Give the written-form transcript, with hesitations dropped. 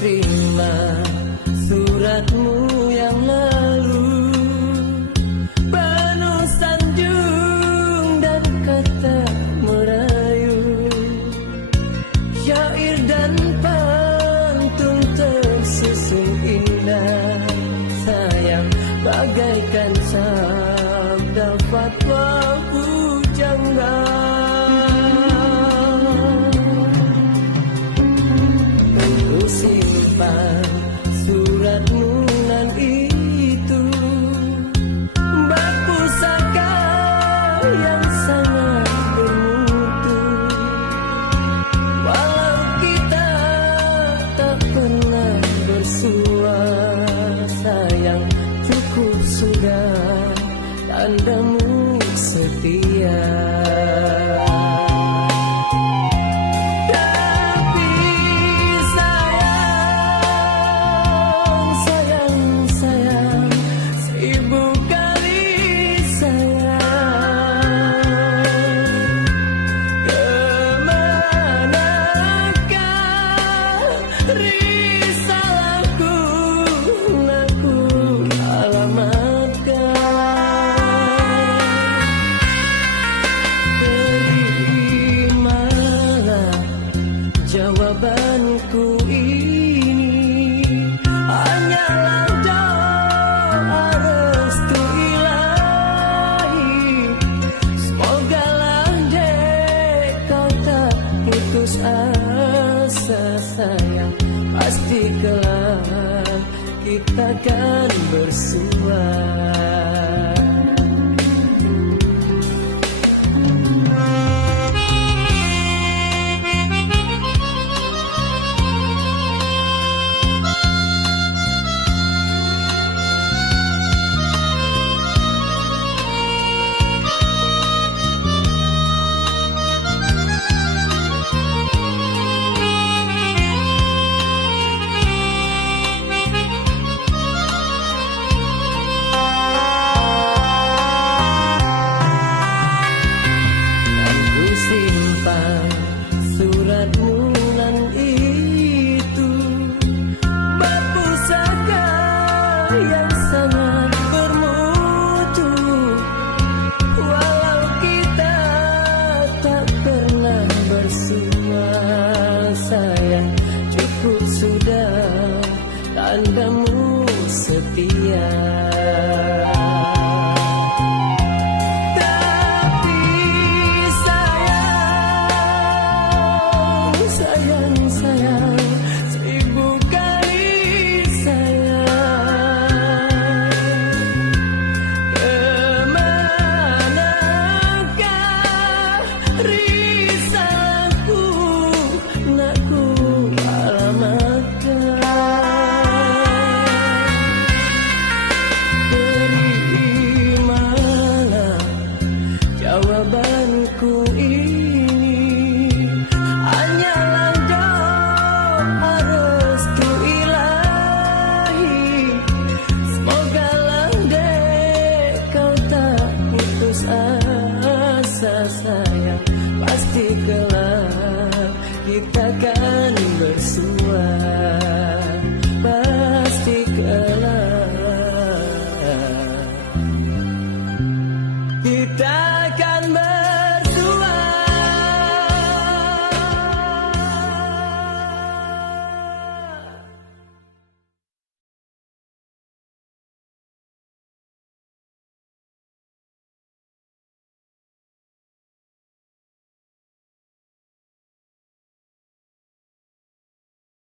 terima suratmu yang lalu, penuh sanjung dan kata merayu, syair dan pantun tersusun indah. Sayang bagaikan sabda fatwa pujangga. Simpan suratmu nan itu, berpusaka yang sangat bermutu. Walau kita tak pernah bersua, sayang cukup sudah tandamu setia. Jawabanku ini hanyalah doa restu ilahi. Semogalah dek kau tak putus asa, sayang pasti kelak kita kan bersua. Suratmu nan itu, berpusaka yang sangat bermutu. Walau kita tak pernah bersua, sayang cukup sudah tandamu setia. Jawabanku ini hanyalah doa restu ilahi. Semogalah dek kau tak putus asa, sayang pasti kelak kita kan bersua. Pasti kelak kita